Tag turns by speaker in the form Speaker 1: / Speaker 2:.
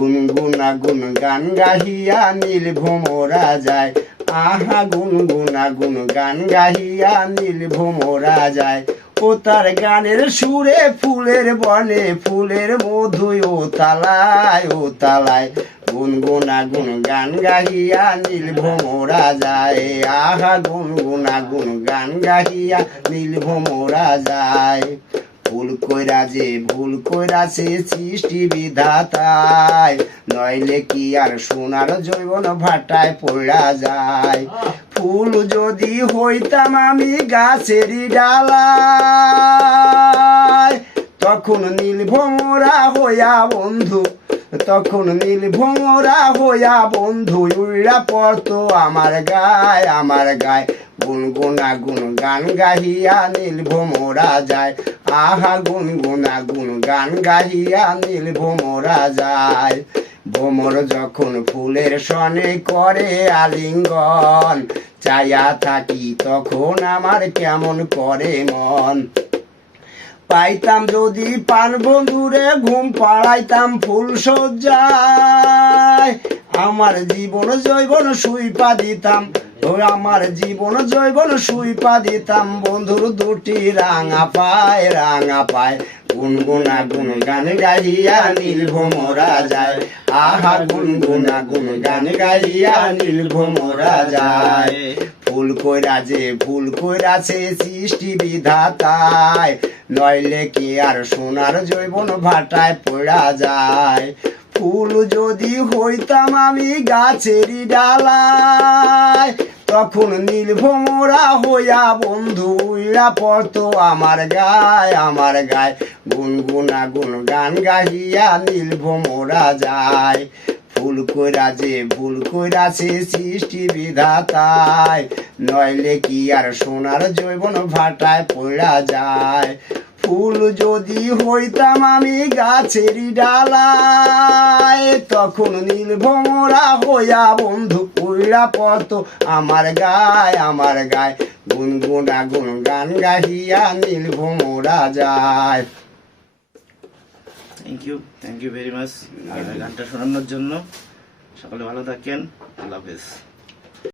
Speaker 1: গুনগুনা গুন গান গাহিয়া নীল ভোমরা যায়। আহা, গুনগুনা গুন গান গাহিয়া নীল ভোমরা যায়। ও তার গানের সুরে, ফুলের বনে, ফুলের মধুই ও তালায় ও তালায়। গুনগুনা গুন গান গাহিয়া নীল ভোমরা যায়। আহা, গুনগুনা গুন গান গাহিয়া নীল ভোমরা যায়। ভুল কইরা যে, ভুল সৃষ্টি বিধাতায় নইলে কি আর সোনার জৈবন ভাটায় পড়া যায়? ফুল যদি হইতাম আমি গাছেরই তখন হইয়া বন্ধু, তখন নীল ভোমরা হইয়া বন্ধু উড়া পড়তো আমার গায় আমার গায়। গুনগুনা গুন গান গাহিয়া নীল ভোমরা যায়। আহা গুন গান গাহিয়া নীল ভোমরা যায়। ভোমর যখন ফুলের সনে করে আলিঙ্গন চাইয়া থাকি তখন আমার কেমন করে মন। পাইতাম যদি পান বন্ধুরে, ঘুম পাড়াইতাম ফুল সজ্জায়। আমার জীবন জৈবন সুইপা দিতাম। ও আমার জীবন জৈবন সুইপা দিতাম। বন্ধুর দুটি রাঙা পায় রাঙা পায়। গুনগুনা গুন গান গাইয়া নীল ভোমরা যায়। আহা, গুনগুনা গুন গান গাইয়া নীল ভোমরা যায়। ফুল কইরা যে ফুল কইরাছে সৃষ্টি বিধাতায়, নইলে কি আর সোনার জৈবন ভাটায় পড়া যায়? ফুল যদি হইতাম আমি গাছেরই ডালায়, তখন নীল ভোমরা হইয়া বন্ধু উইরা পড়তো আমার গায় আমার গায়। গুনগুনা গুন গান গাহিয়া নীল ভোমরা যায়। ফুল কইরা যে ভুল কইরাছে সৃষ্টি বিধাতায়, নইলে কি আর সোনার জৈবন ভাটায় পড়া যায়? ফুল যদি হইতাম আমি গাছের ডালায়, তখন নীল ভোমরা হইয়া বন্ধু উইরা পড়তো আমার গায় আমার গায়। গুনগুনা গুন গান গাহিয়া নীল ভোমরা যায়।
Speaker 2: Thank you thank you very much গানটা শোনানোর জন্য সকলে ভালো থাকেন। আল্লাহ হাফেজ।